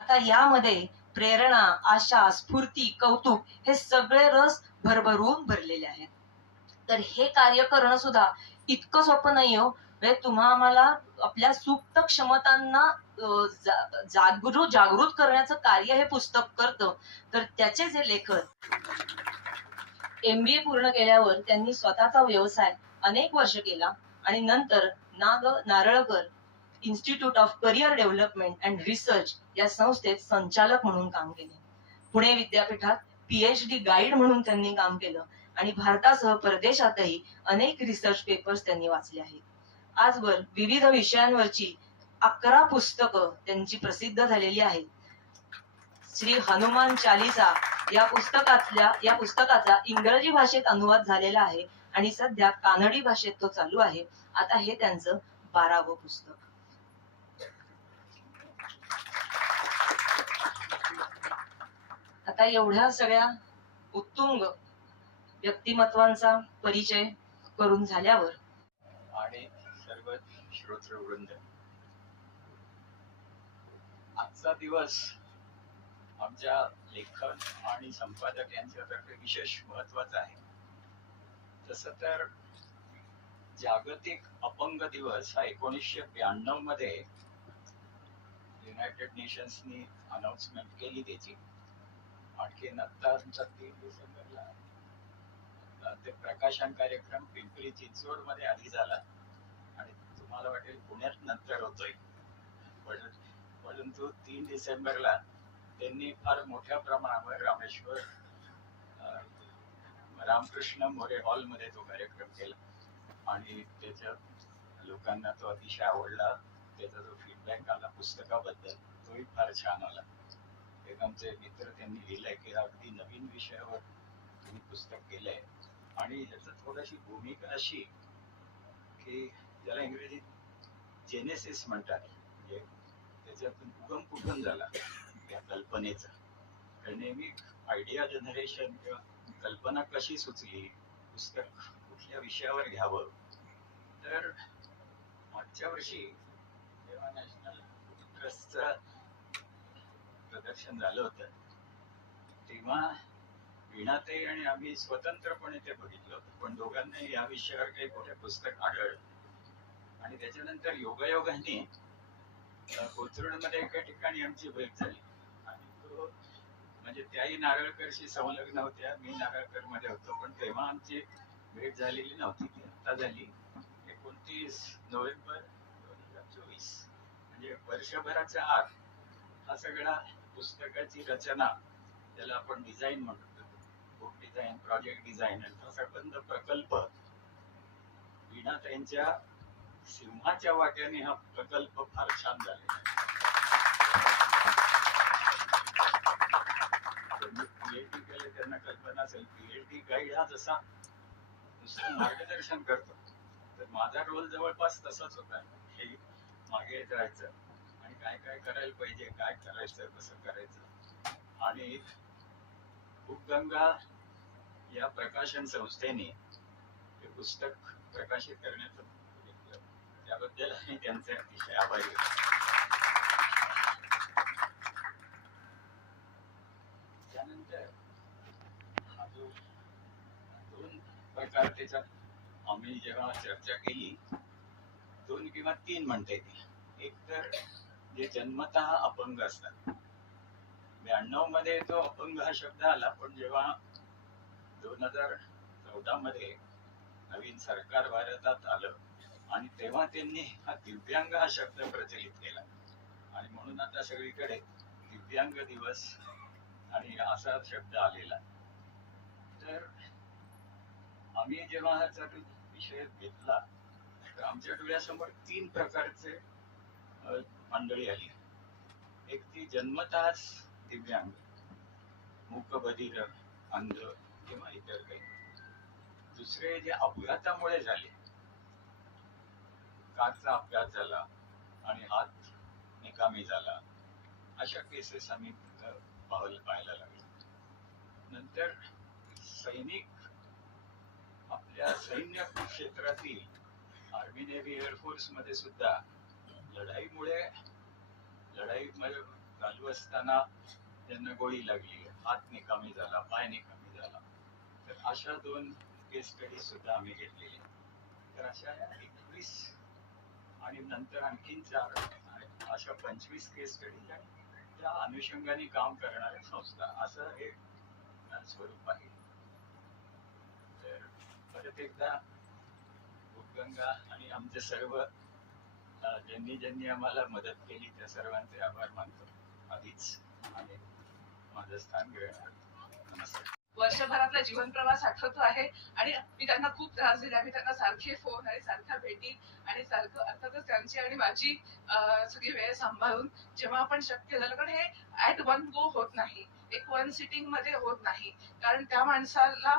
आता यामध्ये प्रेरणा, आशा, स्फूर्ती, कौतुक हे सगळे रस भरभरून भरलेले आहेत. तर हे कार्य करणं सुद्धा इतकं सोपं नाही हो. म्हणजे आम्हाला आपल्या सुप्त क्षमतांना जागृत करण्याचं कार्य हे पुस्तक करतं. तर त्याचे जे लेखक MBA पूर्ण केल्यावर त्यांनी स्वतःचा व्यवसाय अनेक वर्ष केला आणि नंतर Naralkar institute of career development and research या संस्थेत संचालक म्हणून काम केले. पुणे विद्यापीठात PhD गाईड म्हणून त्यांनी काम केलं आणि भारतासह परदेशातही अनेक रिसर्च पेपर्स त्यांनी वाचले आहेत. आजवर विविध विषयांवरची 11 पुस्तकं त्यांची प्रसिद्ध झालेली आहेत. श्री हनुमान चालीसा या पुस्तकाचा इंग्रजी भाषेत अनुवाद झालेला आहे आणि सध्या कानडी भाषेत तो चालू आहे. आता हे त्यांचं 12वं पुस्तक. आता एवढ्या सगळ्या उत्तुंग व्यक्तिमत्वांचा परिचय करून झाल्यावर आणि सर्व श्रोतृवृंद, आजचा दिवस आमच्या लेखन आणि संपादक यांच्यातर्फे विशेष महत्वाचा आहे. तसं तर जागतिक अपंग दिवस हा 1992 मध्ये युनायटेड नेशन्सनी अनाउन्समेंट केली त्याची. आणखी आता 3 डिसेंबरला ते प्रकाशन कार्यक्रम पिंपरी चिंचवड मध्ये आधी झाला आणि तुम्हाला वाटेल पुण्यात नंतर होतोय, परंतु 3 डिसेंबरला त्यांनी फार मोठ्या प्रमाणावर रामकृष्ण मोरे हॉल मध्ये तो कार्यक्रम केला आणि त्याच्या लोकांना तो अतिशय आवडला. त्याचा जो फीडबॅक आला पुस्तकाबद्दल तोही फार छान आला. एक आमचे मित्र त्यांनी लिहिलंय की अगदी नवीन विषयावर तुम्ही पुस्तक केलंय आणि ह्याचं थोडीशी भूमिका अशी की ज्याला इंग्रजीत जेनेसिस म्हणतात, म्हणजे त्याच्यातून उगम कुठून झाला त्या कल्पनेचा. तर नेहमी आयडिया जनरेशन किंवा कल्पना कशी सुचली, पुस्तक कुठल्या विषयावर घ्यावं. तर मागच्या वर्षी जेव्हा नॅशनल ट्रस्टचं प्रदर्शन झालं होतं तेव्हा वीणाताई आणि आम्ही स्वतंत्रपणे ते बघितलं होतं, पण दोघांनाही या विषयावर काही कुठे पुस्तक आढळलं आणि त्याच्यानंतर योगायोगाने कोथरूडमध्ये एका ठिकाणी आमची भेट झाली आणि तो म्हणजे त्याही नारळकरशी संलग्न होत्या, मी नारळकर मध्ये होतो, पण तेव्हा आमची भेट झालेली नव्हती. ती आता झाली 29 नोव्हेंबर 2024, म्हणजे वर्षभराच्या आत हा सगळा पुस्तकाची रचना, त्याला आपण डिझाईन म्हणतो, बुक डिझाईन, प्रोजेक्ट डिझाईन, हा संबंध प्रकल्प वीणाताईंच्या सिंहाच्या वाट्याने हा प्रकल्प फार छान झालेला आहे. PhD केले त्यांना कल्पना असेल, PhD गाईड हा जसा नुसतं मार्गदर्शन करतो, तर माझा रोल जवळपास तसाच होता. हे मागे जायचं आणि काय काय करायला पाहिजे, काय करायचं, कसं करायचं. आणि बुकगंगा या प्रकाशन संस्थेने हे पुस्तक प्रकाशित करण्याचं त्याबद्दल मी त्यांचे अतिशय आभारी आहे. त्यानंतर हा जो 2 प्रकार त्याच्यात आम्ही जेव्हा चर्चा केली, 2 किंवा 3 म्हणता येतील. एक तर जे जन्मतः अपंग असतात, 92 मध्ये तो अपंग हा शब्द आला, पण जेव्हा 2014 मध्ये नवीन सरकार भारतात आलं आणि तेव्हा त्यांनी हा दिव्यांग हा शब्द प्रचलित केला आणि म्हणून आता सगळीकडे दिव्यांग दिवस आणि असा शब्द आलेला. तर आम्ही जेव्हा हा विषय घेतला तर आमच्या डोळ्यासमोर 3 प्रकारचे मंडळी आली. एक ती जन्मतःच दिव्यांग, मूकबधीर, अंध किंवा इतर काही. दुसरे जे अपघातामुळे झाले, कारचा अपघात झाला आणि हात निकामी झाला, अशा केसेस आम्ही पाहायला लागलो. नंतर सैनिक, आपल्या सैन्य क्षेत्रातील आर्मी नेव्ही एअरफोर्स मध्ये सुद्धा लढाईमध्ये चालू असताना त्यांना गोळी लागली, हात निकामी झाला, पाय निकामी झाला. तर अशा 2 केस स्टडी सुद्धा आम्ही घेतलेले. तर अशा 21 आणि नंतर आणखीन 4 आणि अशा 25 केस स्टडी आणि त्या अनुषंगाने काम करणाऱ्या संस्था, असं हे स्वरूप आहे. तर परत एकदा गंगा आणि आमचे सर्व ज्यांनी आम्हाला मदत केली त्या सर्वांचे आभार मानतो आधीच, आणि माझं स्थान घेणार. नमस्कार. वर्षभरातला जीवन प्रवास आठवतो आहे आणि मी त्यांना खूप त्रास दिला. मी त्यांना सारखे फोन आणि सारख्या भेटी आणि सारखं अर्थातच त्यांची आणि माझी सगळी वेळ सांभाळून जेव्हा आपण शक्य झालं, कारण हे ऍट वन गो होत नाही, एक वन सिटिंग मध्ये होत नाही. कारण त्या माणसाला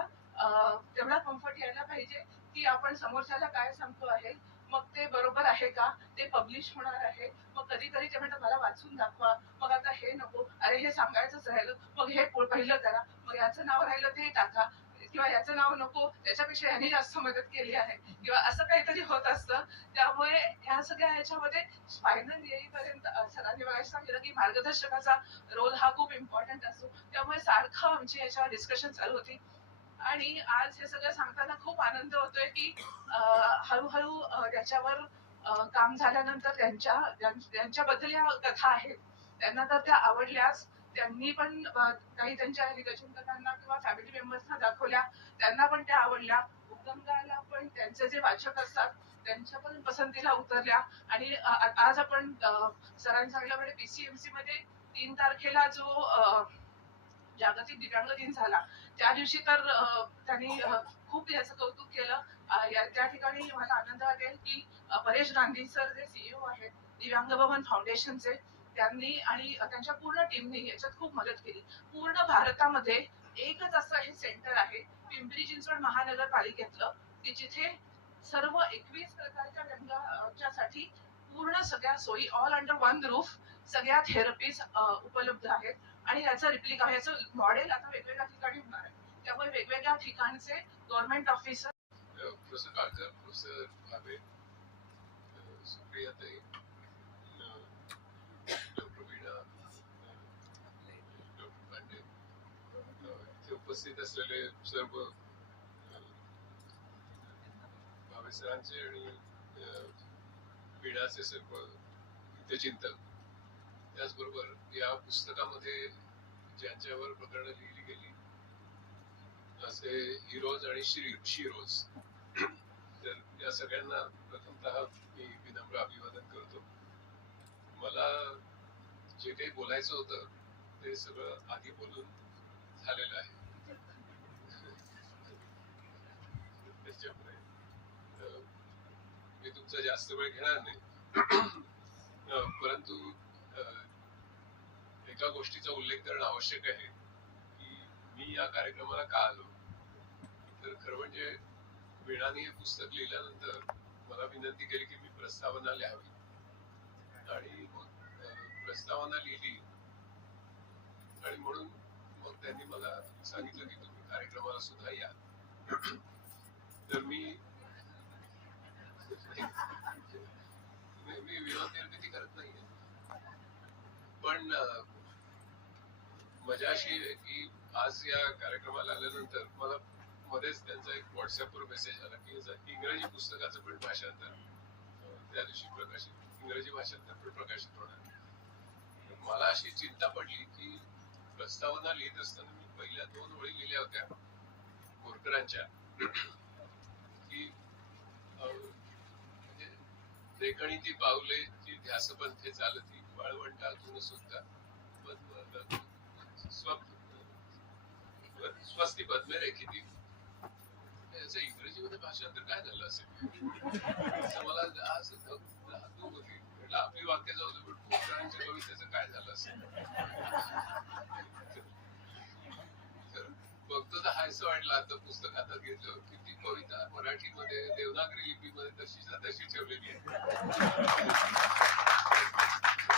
तेवढा कम्फर्ट यायला पाहिजे की आपण समोरच्याला काय सांगतो आहे मग ते बरोबर आहे का, ते पब्लिश होणार आहे. मग कधी कधी ते म्हणतात मला वाचून दाखवा, मग आता हे नको, अरे हे सांगायचंच राहिलं, मग हे पहिलं करा, मग याचं नाव राहिलं ते टाका, किंवा याचं नाव नको त्याच्यापेक्षा यांनी जास्त मदत केली आहे, किंवा असं काहीतरी होत असतं. त्यामुळे ह्या सगळ्या ह्याच्यामध्ये फायनल येईपर्यंत सरांनी बघायला सांगितलं की मार्गदर्शकाचा रोल हा खूप इम्पॉर्टंट असतो. त्यामुळे सारखं आमची याच्यावर डिस्कशन चालू होती. आणि आज हे सगळं सांगताना खूप आनंद होतोय की हळूहळू त्याच्यावर काम झाल्यानंतर त्यांच्याबद्दल ह्या कथा आहेत, त्यांना तर त्या आवडल्याच. त्यांनी पण काही त्यांच्या हितचिंतकांना किंवा फॅमिली मेंबर्सना दाखवल्या, त्यांना पण त्या आवडल्या. उद्गंगाला पण त्यांचे जे वाचक असतात त्यांच्या पण पसंतीला उतरल्या. आणि आज आपण सरांनी सांगितल्याप्रमाणे पीसीएमसी मध्ये 3 तारखेला जो जागतिक दिव्यांग दिन झाला त्या दिवशी तर त्यांनी खूप याचं कौतुक केलं. त्या ठिकाणी मला आनंद वाटेल की परेश गांधी सर जे सीईओ आहेत दिव्यांग भवन फाउंडेशनचे, त्यांनी आणि त्यांच्या पूर्ण टीमने याच्यात खूप मदत केली. पूर्ण भारतामध्ये एकच असं हे सेंटर आहे पिंपरी चिंचवड महानगरपालिकेतलं की जिथे सर्व 21 प्रकारच्या व्यंगाच्यासाठी पूर्ण सगळ्या सोयी ऑल अंडर वन रूफ सगळ्या थेरपीज उपलब्ध आहेत. आणि याचा रिप्लिका याचं मॉडेल आता वेगवेगळ्या ठिकाणी होणार आहे. त्यामुळे वेगवेगळ्या ठिकाणचे government officer professor Kalkar, professor Bhave, सुप्रियाताई, डॉक्टर वीणा, डॉक्टर पांडे, इथे उपस्थित असलेले सर्व भावे सरांचे आणि वीणाचे सर्व हितचिंतक, त्याचबरोबर या पुस्तकामध्ये ज्यांच्यावर प्रकरणं लिहिली गेली असे हिरोज आणि शीरोज, तर या सगळ्यांना प्रथमतः मी विनम्र अभिवादन करतो. मला जे काही बोलायचं होतं ते सगळं आधी बोलून झालेलं आहे. त्याच्यामुळे मी तुमचा जास्त वेळ घेणार नाही, परंतु एका गोष्टीचा उल्लेख करणं आवश्यक आहे की मी या कार्यक्रमाला का आलो. तर खरं म्हणजे वीणाने हे पुस्तक लिहिल्यानंतर मला विनंती केली की मी प्रस्तावना लिहावी, आणि मग प्रस्तावना लिहिली. आणि म्हणून मग त्यांनी मला सांगितलं की तुम्ही कार्यक्रमाला सुद्धा या. तर मी विनोद निर्मिती करत नाहीये, पण मजा अशी आहे की आज या कार्यक्रमाला आल्यानंतर मला मध्येच त्यांचा एक व्हॉट्सअपवर मेसेज आला की इंग्रजी पुस्तकाचं पण भाषांतर त्या दिवशी इंग्रजी भाषांतर पण प्रकाशित होणार. मला अशी चिंता पडली की प्रस्तावना लिहित असताना मी पहिल्या 2 ओळी लिहिल्या होत्या बोरकरांच्या की म्हणजे देखणी ती पावले ती ध्यासपंथे चालती, वाळवंटातून सुद्धा स्वस्ती पद्मे रेखिती. याचं इंग्रजीमध्ये भाषांतर काय झालं असेल असं मला आज धातू होती. आपली वाक्य जाऊ दे, पण बोरकरांच्या कवितेचं काय झालं असेल. तर बघतो तर हायसं वाटलं आता पुस्तक हातात घेतलं की ती कविता मराठीमध्ये देवनागरी लिपीमध्ये तशीच्या तशी ठेवलेली आहे.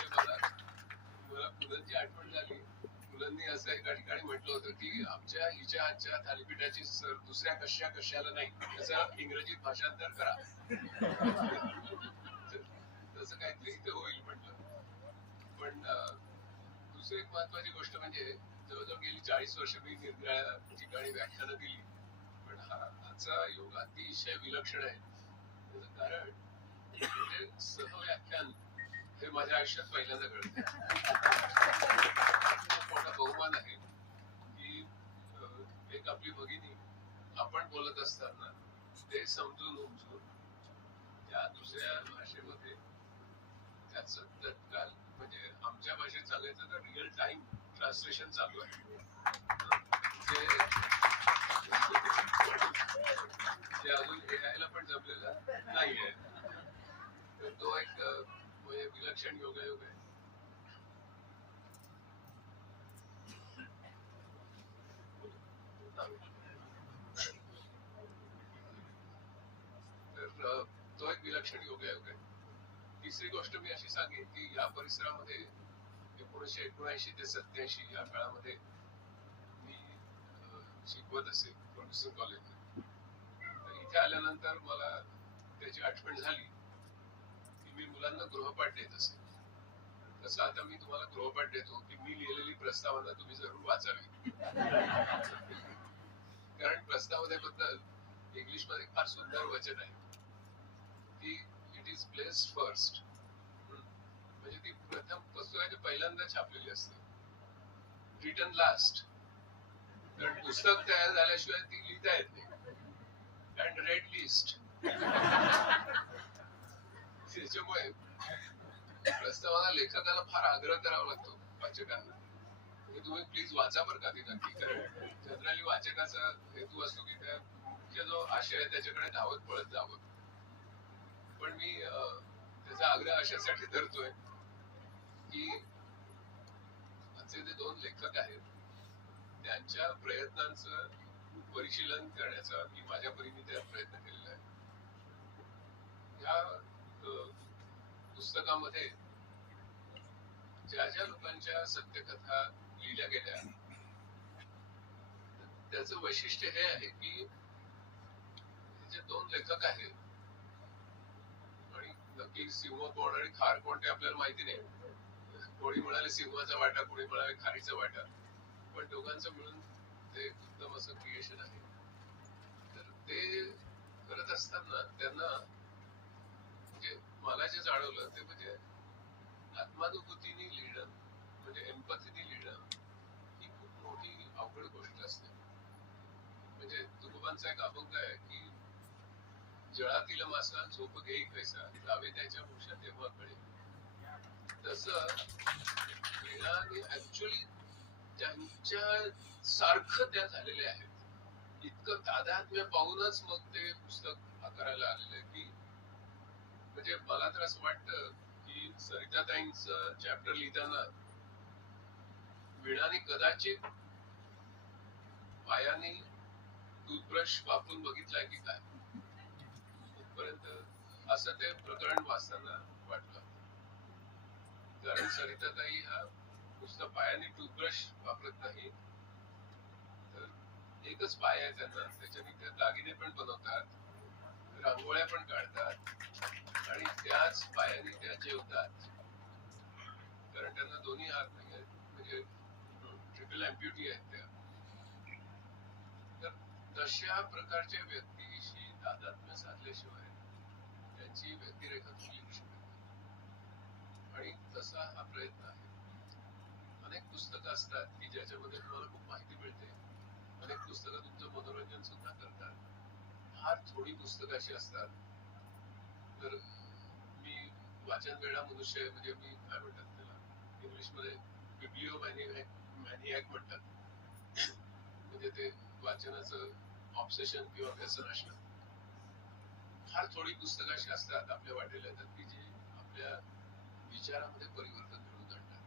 मला पुलंची आठवण झाली. मुलांनी असं एका ठिकाणी म्हटलं होतं की आमच्या हिच्या हातच्या थालीपीठाची सर दुसऱ्या कशाला नाही, त्याचं इंग्रजीत भाषांतर करा. तसं काहीतरी इथे होईल म्हटलं. पण दुसरी एक महत्वाची गोष्ट म्हणजे जवळजवळ गेली 40 वर्ष मी निरनिराळ्या ठिकाणी व्याख्यानं दिली, पण आजचा योग अतिशय विलक्षण आहे. त्याचं कारण म्हणजे सहव्याख्यान हे माझ्या आयुष्यात पहिल्यांदा घडलं. मोठा बहुमान आहे की एक आपली भगिनी आपण बोलत असताना ते समजून उमजून त्या दुसऱ्या भाषेमध्ये त्याचं तत्काल म्हणजे आमच्या भाषेत सांगायचं तर रिअल टाइम ट्रान्सलेशन चालू आहे. ते अजून एआयला पण जमलेलं नाहीये. तर तो एक म्हणजे विलक्षण योगायोग आहे. तर तो एक विलक्षण योगायोग आहे. तिसरी गोष्ट मी अशी सांगेन की या परिसरामध्ये 1979 ते 87 या काळामध्ये मी शिकवत असे प्रोफेसर कॉलेजमध्ये. तर इथे आल्यानंतर मला त्याची आठवण झाली की मी मुलांना गृहपाठ देत असे. तसं आता मी तुम्हाला गृहपाठ देतो की मी लिहिलेली प्रस्तावना तुम्ही जरूर वाचावी. कारण प्रस्तावनेबद्दल इंग्लिश मध्ये फार सुंदर वचन आहे की इट इज प्लेस्ड फर्स्ट. म्हणजे ती प्रथम पुस्तकाच्या पहिल्यांदा छापलेली असते, रिटन लास्ट. कारण पुस्तक तयार झाल्याशिवाय ती लिहिता येत नाही. And red list. त्याच्यामुळे प्रस्तावाला लेखकाला फार आग्रह करावा लागतो वाचकांना की तुम्ही प्लीज वाचा बरं का ती नक्की. कारण जनरली वाचकाचा हेतू असतो की त्या मुख्य जो आशय आहे त्याच्याकडे धावत पळत जावं. पण मी त्याचा आग्रह अशासाठी धरतोय की आजचे जे दोन लेखक आहेत त्यांच्या प्रयत्नांचं परिशीलन करण्याचा मी माझ्या परीने त्यात प्रयत्न केलेला आहे. या पुस्तकामध्ये ज्या ज्या लोकांच्या सत्यकथा लिहिल्या गेल्या त्याचं वैशिष्ट्य हे आहे की जे दोन लेखक आहेत आणि नक्की सिंह कोण आणि खार कोण ते आपल्याला माहिती नाही. कोणी म्हणाले सिंहाचा वाटा, कोणी म्हणाले खारीचा वाटा, पण दोघांचं मिळून ते उत्तम असं क्रिएशन आहे. तर ते करत असताना त्यांना म्हणजे मला जे जाणवलं ते म्हणजे आत्मानुभूतीने लिहिणं म्हणजे एम्पथीने लिहिणं ही खूप मोठी अवघड गोष्ट असते. म्हणजे तुकोबांचा एक अभंग आहे की जळातील मासा झोप घेई कैसा, जावे त्याच्या मुषा तेव्हा कळे. तसं वीणाने ऍक्च्युअली त्यांच्या सारखं त्या झालेल्या आहेत. इतकं तादात्म्य पाहूनच मग ते पुस्तक आकाराला आलेलं आहे की म्हणजे मला तर असं वाटतं की सरिताताईंचं चॅप्टर लिहिताना वीणाने कदाचित पायाने टूथब्रश वापरून बघितलाय की काय पर्यंत असं ते प्रकरण वाचताना वाटलं. कारण सरिताताई हा नुसतं पायाने टूथब्रश वापरत नाही, तर एकच पाय आहे त्यांना, त्याच्याने ते दागिने पण बनवतात, रांगोळ्या पण काढतात आणि त्याच पायाने त्या जेवतात. कारण त्यांना दोन्ही हात नाही आहेत, म्हणजे ट्रिपल अँप्युटी आहेत त्या. तर तशा प्रकारच्या व्यक्तीशी तादात्म्य साधल्याशिवाय त्यांची व्यक्तिरेखा तुम्ही लिहू शकत नाही. आणि तसा हा प्रयत्न आहे. अनेक पुस्तकं असतात की ज्याच्यामध्ये तुम्हाला खूप माहिती मिळते, अनेक पुस्तकं तुमचं मनोरंजन सुद्धा करतात. फार थोडी पुस्तकं अशी असतात. तर मी वाचन वेळा मनुष्य म्हणजे मी काय म्हणतात त्याला इंग्लिशमध्ये बिब्लिओ मॅनिॲक म्हणतात. म्हणजे ते वाचनाचं ऑब्सेशन किंवा व्यसन असणं. फार थोडी पुस्तकं अशी असतात आपल्या वाटेला येतात की जी आपल्या विचारामध्ये परिवर्तन घडवून आणतात.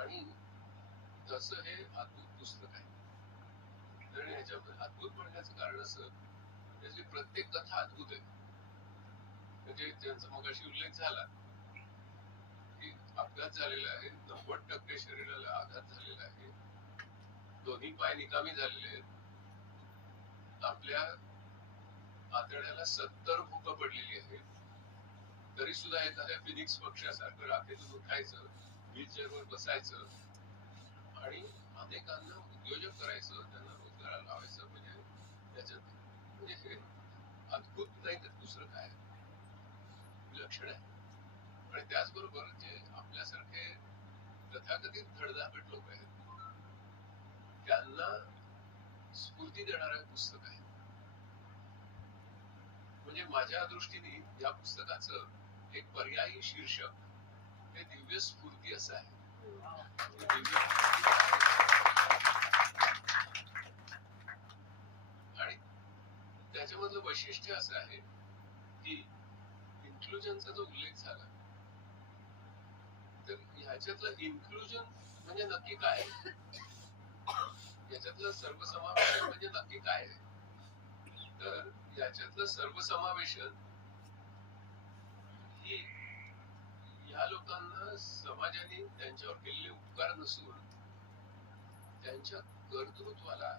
आणि तसं हे अद्भुत पुस्तक आहे. तर ह्याच्यामध्ये अद्भुत म्हणण्याचं कारण असं त्याची प्रत्येक कथा अद्भुत आहे. म्हणजे ज्यांचा मगाशी उल्लेख झाला की अपघात झालेला आहे, 90% शरीराला आघात झालेला आहे, दोन्ही पाय निकामी झालेले आहेत, आपल्या आतड्याला 70 भूक पडलेली आहे, तरी सुद्धा एखाद्या फिनिक्स पक्षासारखं राखेतून उठायचं व्हीलचेअरवर बसायचं आणि अनेकांना उद्योजक करायचं, त्यांना रोजगाराला लावायचं. म्हणजे त्याच्यात म्हणजे हे अद्भुत नाही तर दुसरं काय, विलक्षण आहे. आणि त्याचबरोबर जे आपल्यासारखे तथाकथित धडधाकट लोक आहेत त्यांना स्फूर्ती देणारं पुस्तक आहे. म्हणजे माझ्या दृष्टीने या पुस्तकाचं एक पर्यायी शीर्षक हे दिव्य स्फूर्ती असं आहे. आणि त्याच्यामधलं वैशिष्ट्य असं आहे की इन्क्लुजनचा जो उल्लेख झाला, तर ह्याच्यातलं इन्क्लुजन म्हणजे नक्की काय, याच्यातलं सर्वसमावेशन म्हणजे नक्की काय आहे. तर याच्यातलं सर्वसमावेशन ही या लोकांना समाजाने त्यांच्यावर केलेले उपकार नसून त्यांच्या कर्तृत्वाला,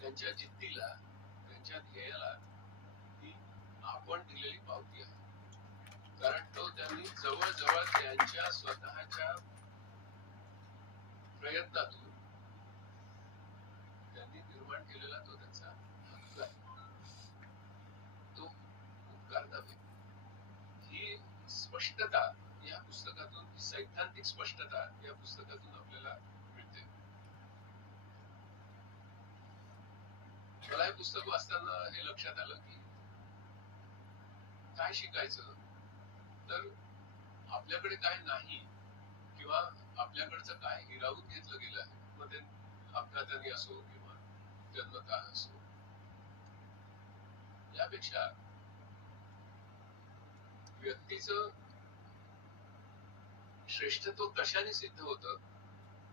त्यांच्या जिद्दीला, त्यांच्या ध्येयाला ही आपण दिलेली पावती आहे. कारण तो त्यांनी जवळजवळ त्यांच्या स्वतःच्या प्रयत्नातून त्यांनी निर्माण केलेला तो त्यांचा हक्क आहे, तो उपकार नव्हे. ही स्पष्टता या पुस्तकातून, ही सैद्धांतिक स्पष्टता या पुस्तकातून आपल्याला मिळते. मला हे पुस्तक वाचताना हे लक्षात आलं की काय शिकायचं, तर आपल्याकडे काय नाही किंवा आपल्याकडचं काय हिरावून घेतलं गेलं आहे, मग ते अपघाताने असो किंवा जन्मतः असो, यापेक्षा व्यक्तीचं श्रेष्ठत्व कशाने सिद्ध होतं,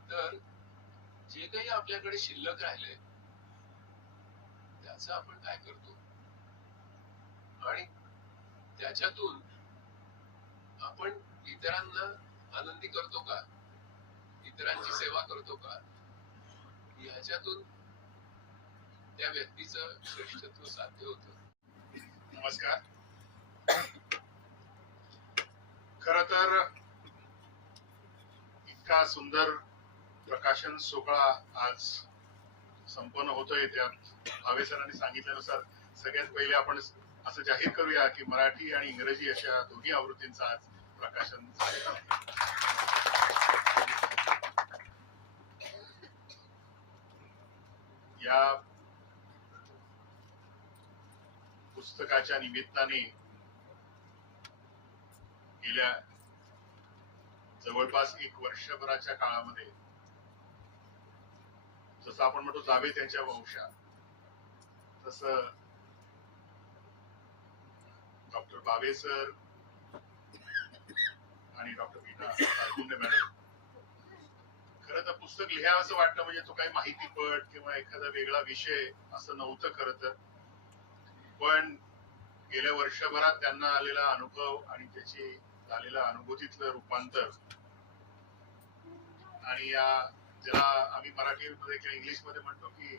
तर जे काही आपल्याकडे शिल्लक राहिले त्याचं आपण काय करतो आणि त्याच्यातून आपण इतरांना आनंदी करतो का, इतरांची सेवा करतो का, ह्याच्यातून त्या व्यक्तीचं श्रेष्ठत्व साध्य होतं. नमस्कार. खर तर इतका सुंदर प्रकाशन सोहळा आज संपन्न होतोय. त्यात भावे सरांनी सांगितल्यानुसार सगळ्यात पहिले आपण असं जाहीर करूया की मराठी आणि इंग्रजी अशा दोन्ही आवृत्तींचं आज प्रकाशन झालेलं आहे. या पुस्तकाच्या निमित्ताने गेल्या जवळपास एक वर्षभराच्या काळामध्ये जसं आपण म्हणतो जावे त्यांच्या वंशा, तसं डॉक्टर बावे सर आणि डॉक्टर वीणा कारकुंडे मॅडम, खरं तर पुस्तक लिहावं असं वाटतं म्हणजे तो काही माहितीपट किंवा एखादा वेगळा विषय असं नव्हतं खरं तर. पण गेल्या वर्षभरात त्यांना आलेला अनुभव आणि त्याची झालेल्या अनुभूतीतलं रूपांतर आणि या ज्याला आम्ही मराठीमध्ये किंवा इंग्लिश मध्ये म्हणतो की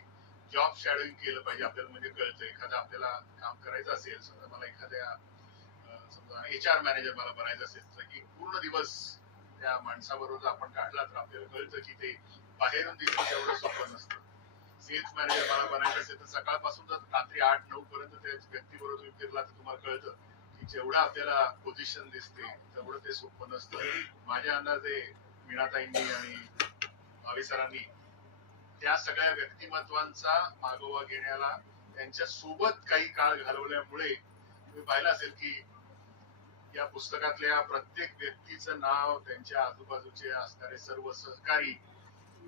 जॉब शॅडोइंग केलं पाहिजे आपल्याला. म्हणजे कळतं एखादं आपल्याला काम करायचं असेल, समजा मला एखाद्या समजा HR मॅनेजर मला बनायचं असेल तर की पूर्ण दिवस त्या माणसाबरोबर आपण काढला तर आपल्याला कळतं की ते बाहेरून दिसतं तेवढं सोपं नसतं. सेल्स मॅनेजर मला बनायचं असेल तर सकाळपासून जर रात्री 8-9 पर्यंत त्या व्यक्तीबरोबर तुम्ही फिरला तर तुम्हाला कळतं की जेवढं आपल्याला पोझिशन दिसते तेवढं ते सोपं नसतं. माझ्या अंदाजे मीनाताईंनी आणि भावे सरांनी त्या सगळ्या व्यक्तिमत्वांचा मागोवा घेण्याला त्यांच्या सोबत काही काळ घालवल्यामुळे तुम्ही पाहिलं असेल की या पुस्तकातल्या प्रत्येक व्यक्तीचं नाव, त्यांच्या आजूबाजूचे असणारे सर्व सहकारी,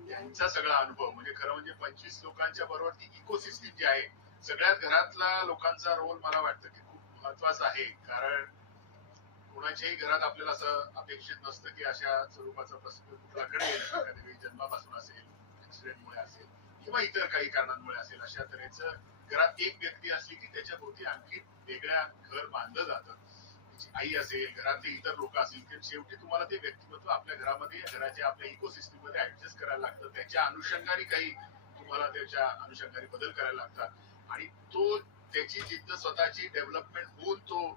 यांचा सगळा अनुभव, म्हणजे खरं म्हणजे 25 लोकांच्या बरोबर ती इकोसिस्टीम जी आहे, सगळ्यात घरातला लोकांचा रोल मला वाटतं की खूप महत्वाचा आहे. कारण कोणाच्याही घरात आपल्याला असं अपेक्षित नसतं की अशा स्वरूपाचा प्रसंग कुठला घडेल. एखाद्या वेळी जन्मापासून असेल, ऍक्सिडेंटमुळे असेल किंवा इतर काही कारणांमुळे असेल, अशा तऱ्हेचं घरात एक व्यक्ती असली की त्याच्या भोवती आणखी वेगळ्या घर बांधलं जातं. आई असेल, घरातले इतर लोक असतील, की शेवटी तुम्हाला ते व्यक्तिमत्व आपल्या घरामध्ये, घराच्या आपल्या इकोसिस्टीम मध्ये ऍडजस्ट करायला लागतं. त्याच्या अनुषंगाने काही तुम्हाला त्याच्या अनुषंगाने बदल करायला लागतात आणि तो त्याची जिद्द, स्वतःची डेव्हलपमेंट होऊन तो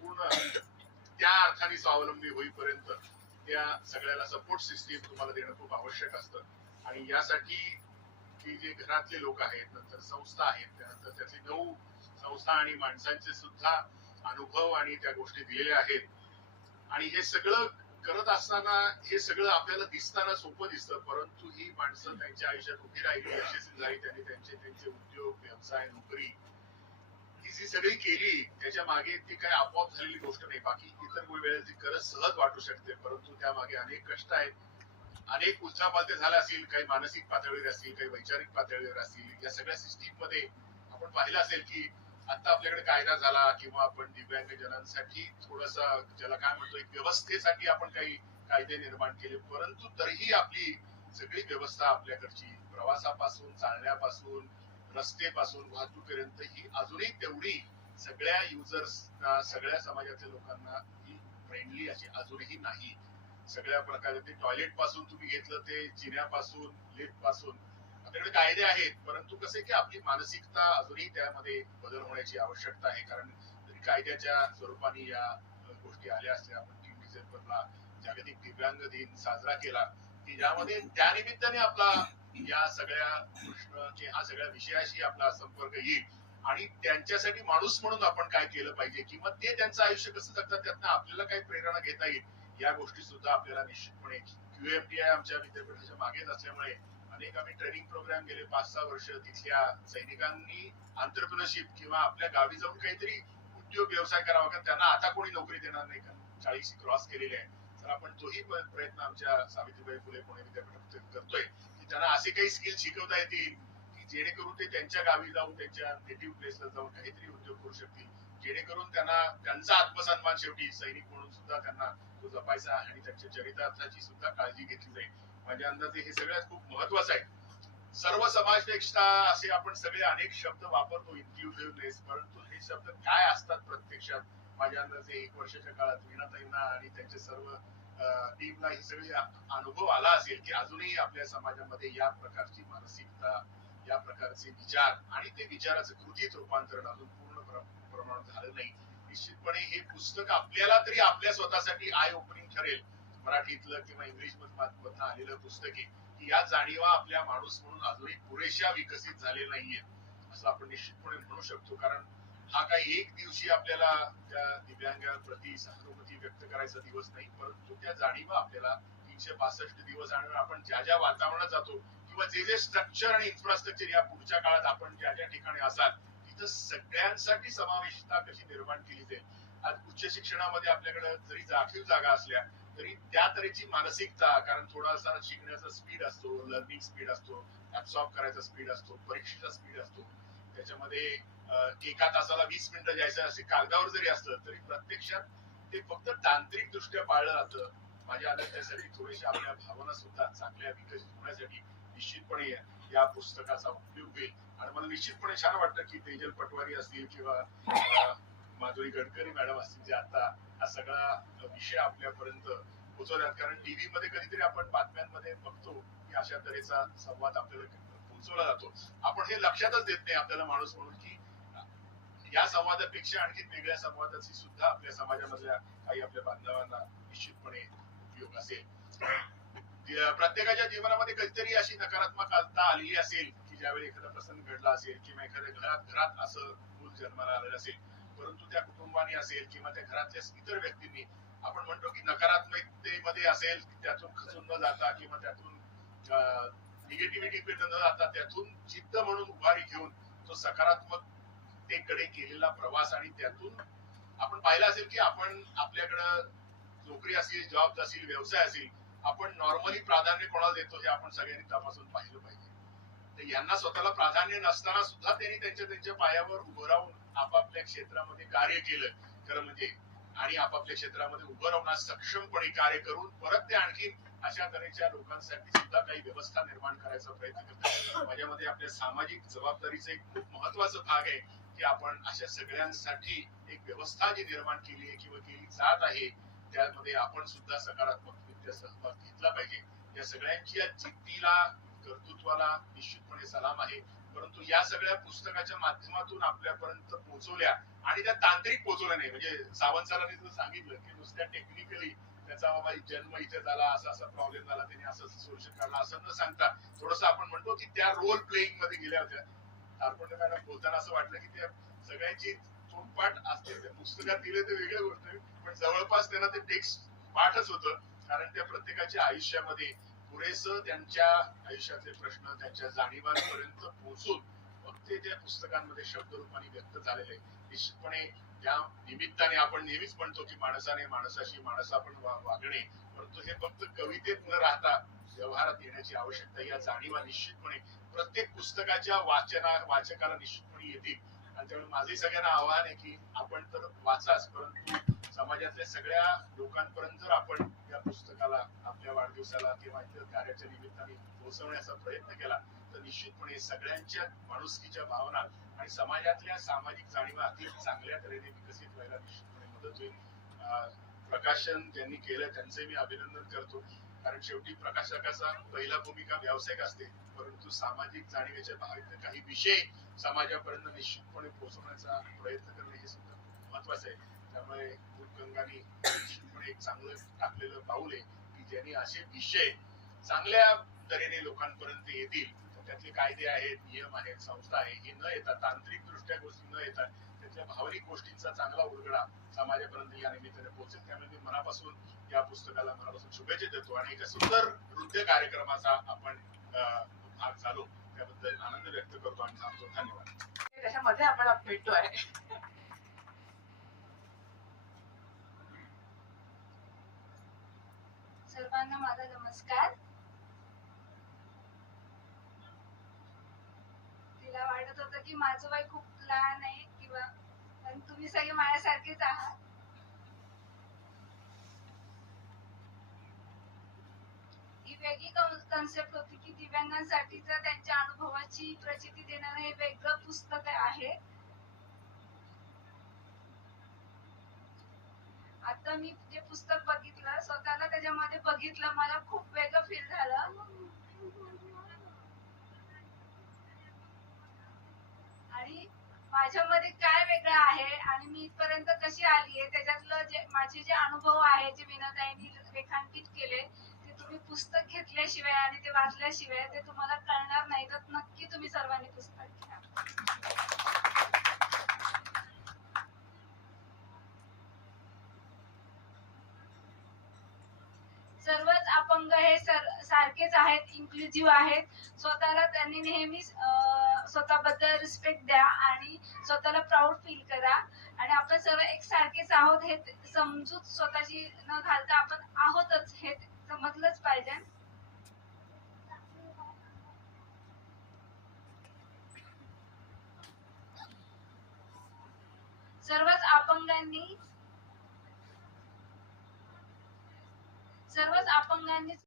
पूर्ण त्या अर्थाने स्वावलंबी होईपर्यंत त्या सगळ्याला सपोर्ट सिस्टीम तुम्हाला देणं खूप आवश्यक असतं. आणि यासाठी की जे घरातले लोक आहेत, नंतर संस्था आहेत, त्यानंतर त्यातली 9 संस्था आणि माणसांचे सुद्धा अनुभव आणि त्या गोष्टी दिलेल्या आहेत. आणि हे सगळं करत असताना हे सगळं आपल्याला दिसताना सोपं दिसतं, परंतु ही माणसं त्यांच्या आयुष्यात उभी राहिली, यशस्वी झाली, त्यांनी त्यांचे उद्योग, व्यवसाय, नोकरी ही जी सगळी केली, त्याच्या मागे ती काय आपोआप झालेली गोष्ट नाही. बाकी इतर वेळेला ती गरज सहज वाटू शकते, परंतु त्या मागे अनेक कष्ट आहेत, अनेक उलथापालथ्या झाल्या असतील, काही मानसिक पातळीवर असतील, काही वैचारिक पातळीवर असतील. या सगळ्या सिस्टीम मध्ये आपण पाहिलं असेल की आता आपल्याकडे कायदा झाला किंवा आपण दिव्यांगजनांसाठी थोडासा ज्याला काय म्हणतो एक व्यवस्थेसाठी आपण काही कायदे निर्माण केले, परंतु तरीही आपली सगळी व्यवस्था आपल्याकडची प्रवासापासून, चालण्यापासून, रस्तेपासून, वाहतुकीपर्यंत ही अजूनही तेवढी सगळ्या युजर्सना, सगळ्या समाजातल्या लोकांना ही फ्रेंडली अशी अजूनही नाही. सगळ्या प्रकारे ते टॉयलेट पासून तुम्ही घेतलं ते जिन्यापासून, लिफ्ट पासून आपल्याकडे कायदे आहेत, परंतु कसे की आपली मानसिकता अजूनही त्यामध्ये बदल होण्याची आवश्यकता आहे. कारण जरी कायद्याच्या स्वरूपाने या गोष्टी आल्या असल्या, आपण 3 डिसेंबरला जागतिक दिव्यांग दिन साजरा केला की ज्यामध्ये त्यानिमित्ताने आपला या सगळ्या प्रश्न की हा सगळ्या विषयाशी आपला संपर्क येईल आणि त्यांच्यासाठी माणूस म्हणून आपण काय केलं पाहिजे किंवा ते त्यांचं आयुष्य कसं जगतात त्यातनं आपल्याला काही प्रेरणा घेता येईल, या गोष्टी सुद्धा आपल्याला निश्चितपणे QMTI आमच्या विद्यापीठाच्या मागेच असल्यामुळे अनेक आम्ही ट्रेनिंग प्रोग्राम गेले 5-6 वर्ष तिथल्या सैनिकांनी एंटरप्रेन्योरशिप किंवा आपल्या गावी जाऊन काहीतरी उद्योग व्यवसाय करावा, कारण त्यांना आता कोणी नोकरी देणार नाही, कारण 40 क्रॉस केलेले आहे. तर आपण तोही प्रयत्न आमच्या सावित्रीबाई फुले पुणे विद्यापीठात करतोय की त्यांना असे काही स्किल शिकवता येतील की जेणेकरून ते त्यांच्या गावी जाऊन त्यांच्या नेटिव्ह प्लेसला जाऊन काहीतरी उद्योग करू शकतील, जेणेकरून त्यांना त्यांचा आत्मसन्मान शेवटी सैनिक म्हणून सुद्धा त्यांना तो जपायचा आणि त्यांच्या चरितार्थाची सुद्धा काळजी घेतली जाईल. माझ्या अंदाजे हे सगळ्यात खूप महत्वाचं आहे. सर्व समाजपेक्षा असे आपण सगळे अनेक शब्द वापरतो, इन्क्लुझिव्हनेस, परंतु हे शब्द काय असतात प्रत्यक्षात? माझ्या अंदाजे 1 वर्षाच्या काळात वीणाताईंना आणि त्यांचे सर्व टीमला ही सगळी अनुभव आला असेल की अजूनही आपल्या समाजामध्ये या प्रकारची मानसिकता, या प्रकारचे विचार आणि ते विचाराचं कृतीत रूपांतरण अजून पूर्ण प्रमाणात झालं नाही. निश्चितपणे हे पुस्तक आपल्याला तरी आपल्या स्वतःसाठी आय ओपनिंग ठरेल, मराठीतलं किंवा इंग्लिश मधून आलेलं पुस्तक आहे की या जाणीवा आपल्या माणूस म्हणून अजूनही पुरेशा विकसित झालेल्या नाहीये असं आपण निश्चितपणे म्हणू शकतो. कारण हा काही एक दिवशी आपल्याला त्या दिव्यांगांप्रती सहानुभूती व्यक्त करायचा दिवस नाही, परंतु त्या जाणीवा आपल्याला 365 दिवस आणि आपण ज्या ज्या वातावरणात जातो किंवा जे जे स्ट्रक्चर आणि इन्फ्रास्ट्रक्चर या पुढच्या काळात आपण ज्या ज्या ठिकाणी असाल तिथं सगळ्यांसाठी समावेशता कशी निर्माण केली जाईल. आज उच्च शिक्षणामध्ये आपल्याकडे जरी राखीव जागा असल्या तरी त्या तऱ्हेची मानसिकता, कारण थोडासा शिकण्याचा स्पीड असतो, लर्निंग स्पीड असतो, ऍब्सॉर्ब करायचा स्पीड असतो, परीक्षेचा स्पीड असतो, त्याच्यामध्ये एका तासाला 20 मिनिटं जायचं असे कागदावर जरी असलं तरी प्रत्यक्षात ते फक्त तांत्रिक दृष्ट्या पाळलं जातं. माझ्या आलं त्यासाठी थोड्याशा आपल्या भावना सुद्धा चांगल्या विकसित होण्यासाठी निश्चितपणे या पुस्तकाचा उपयोग होईल. आणि मला निश्चितपणे छान वाटतं की तेजल पटवारी असतील किंवा माधुरी गडकरी मॅडम असतील, जे आता हा सगळा विषय आपल्यापर्यंत पोहोचवल्यात. कारण टीव्ही मध्ये कधीतरी आपण बातम्यांमध्ये बघतो की अशा तऱ्हेचा संवाद आपल्याला पोहोचवला जातो, आपण हे लक्षातच देत नाही आपल्याला माणूस म्हणून की या संवादापेक्षा आणखी वेगळ्या संवादाची सुद्धा आपल्या समाजामधल्या काही आपल्या बांधवांना निश्चितपणे उपयोग असेल. प्रत्येकाच्या जीवनामध्ये कधीतरी अशी नकारात्मकता आलेली असेल की ज्यावेळी एखादा प्रसंग घडला असेल किंवा एखाद्या घरात असं मूल जन्माला आलेलं असेल, परंतु त्या कुटुंबाने असेल किंवा त्या घरातल्या इतर व्यक्तींनी आपण म्हणतो की नकारात्मकतेमध्ये असेल त्यातून खचून न जाता किंवा त्यातून निगेटिव्हिटी न जाता त्यातून जिद्द म्हणून उभारी घेऊन तो सकारात्मकतेकडे केलेला प्रवास, आणि त्यातून आपण पाहिलं असेल की आपण आपल्याकडं नोकरी असेल, जॉब असेल, व्यवसाय असेल, आपण नॉर्मली प्राधान्य कोणाला देतो हे आपण सगळ्यांनी तपासून पाहिलं पाहिजे. तर यांना स्वतःला प्राधान्य नसताना सुद्धा त्यांनी त्यांच्या पायावर उभं राहून आपापल्या क्षेत्रामध्ये कार्य केलं खरं म्हणजे, आणि आपापल्या क्षेत्रामध्ये उभं राहून सक्षमपणे कार्य करून परत ते आणखी अशा तऱ्हेच्या लोकांसाठी सुद्धा काही व्यवस्था निर्माण करायचा प्रयत्न करतात. माझ्यामध्ये आपल्या सामाजिक जबाबदारीचा एक खूप महत्वाचा भाग आहे की आपण अशा सगळ्यांसाठी एक व्यवस्था जी निर्माण केली आहे किंवा केली जात आहे त्यामध्ये आपण सुद्धा सकारात्मकरित्या सहभाग घेतला पाहिजे. या सगळ्यांची या जिद्दीला, कर्तृत्वाला निश्चितपणे सलाम आहे. परंतु या सगळ्या पुस्तकाच्या माध्यमातून आपल्यापर्यंत पोहोचवल्या आणि त्या तांत्रिक पोहोचवल्या नाही. म्हणजे सावंत सरांनी सांगितलं की नुसत्या टेक्निकली त्याचा बाबा जन्म इथे झाला, असा प्रॉब्लेम झाला, त्याने असं सोल्युशन काढलं असं न सांगता थोडस आपण म्हणतो की त्या रोल प्लेइंग मध्ये गेल्या होत्या. तारपंडे मॅडम बोलताना असं वाटलं की त्या सगळ्यांची तोंडपाठ असते, त्या पुस्तकात दिले ते वेगळी गोष्ट आहे, पण जवळपास त्यांना ते टेक्स्ट पाठच होतं. कारण त्या प्रत्येकाच्या आयुष्यामध्ये पुरेसं त्यांच्या आयुष्यातले प्रश्न त्यांच्या जाणीवांपर्यंत पोहोचून मग ते त्या पुस्तकांमध्ये शब्दरूपाने व्यक्त झालेले. निश्चितपणे त्या निमित्ताने आपण नेहमीच म्हणतो की माणसाने माणसाशी माणसापण वागणे, परंतु हे फक्त कवितेत न राहता व्यवहारात येण्याची आवश्यकता, या जाणीवा निश्चितपणे प्रत्येक पुस्तकाच्या वाचकाला निश्चितपणे येतील. आणि त्यामुळे माझे सगळ्यांना आवाहन आहे की आपण तर वाचाच, परंतु समाजातल्या सगळ्या लोकांपर्यंत जर आपण या पुस्तकाला आपल्या वाढदिवसाला किंवा इतर कार्याच्या निमित्ताने पोहोचवण्याचा प्रयत्न केला तर निश्चितपणे सगळ्यांच्या माणुसकीच्या भावना आणि समाजातल्या सामाजिक जाणीवा अति चांगल्या तऱ्हेने विकसित व्हायला निश्चितपणे मदत होईल. प्रकाशन ज्यांनी केलं त्यांचे मी अभिनंदन करतो, कारण शेवटी प्रकाशकाचा पहिला भूमिका व्यावसायिक असते, परंतु सामाजिक जाणीवेच्या भावनेचे काही विषय समाजापर्यंत निश्चितपणे पोहोचवण्याचा प्रयत्न करणे हे सुद्धा महत्वाचं आहे. त्यामुळे गंगानी निश्चितपणे एक चांगलं टाकलेलं पाऊल आहे की ज्यांनी असे विषय चांगल्या तऱ्हेने लोकांपर्यंत येतील. त्यातले कायदे आहेत, नियम आहेत, संस्था आहे, हे न येतात, तांत्रिक दृष्ट्या गोष्टी न येतात, त्यातल्या भावनिक गोष्टींचा चांगला उलगडा समाजापर्यंत या निमित्ताने पोहोचेल. त्यामुळे मी मनापासून या पुस्तकाला मनापासून शुभेच्छा देतो आणि एका सुंदर नृत्य कार्यक्रमाचा आपण भाग झालो त्याबद्दल आनंद व्यक्त करतो आणि सांगतो धन्यवाद. त्याच्यामध्ये आपण भेटतोय. सर्वांना माझा नमस्कार. तिला वाटत होतं की माझं वय खूप लहान आहे किंवा, पण तुम्ही सगळे माझ्यासारखेच आहात. ही वेगळी कन्सेप्ट होती की दिव्यांगांसाठीचं त्यांच्या अनुभवाची प्रचिती देणारं हे वेगळं पुस्तक आहे. आता मी जे पुस्तक बघितलं, स्वतःला त्याच्यामध्ये बघितलं, मला खूप वेगळं फील झालं. आणि माझ्यामध्ये काय वेगळं आहे आणि मी इथपर्यंत कशी आली आहे त्याच्यातलं जे माझे जे अनुभव आहे, जे वीणाताईंनी रेखांकित केले, ते तुम्ही पुस्तक घेतल्याशिवाय आणि ते वाचल्याशिवाय ते तुम्हाला कळणार नाही. तर नक्की तुम्ही सर्वांनी पुस्तक घ्या. सर्वच अपंग हे सारखेच आहेत, इन्क्लुझिव्ह आहेत. स्वतःला त्यांनी नेहमी स्वतःबद्दल रिस्पेक्ट द्या आणि स्वतःला प्राऊड फील करा. आणि आपण सर्व एकसारखेच आहोत हे समजून स्वतःची न घालता आपण आहोतच हे समजलंच पाहिजे. सर्वच अपंगांनी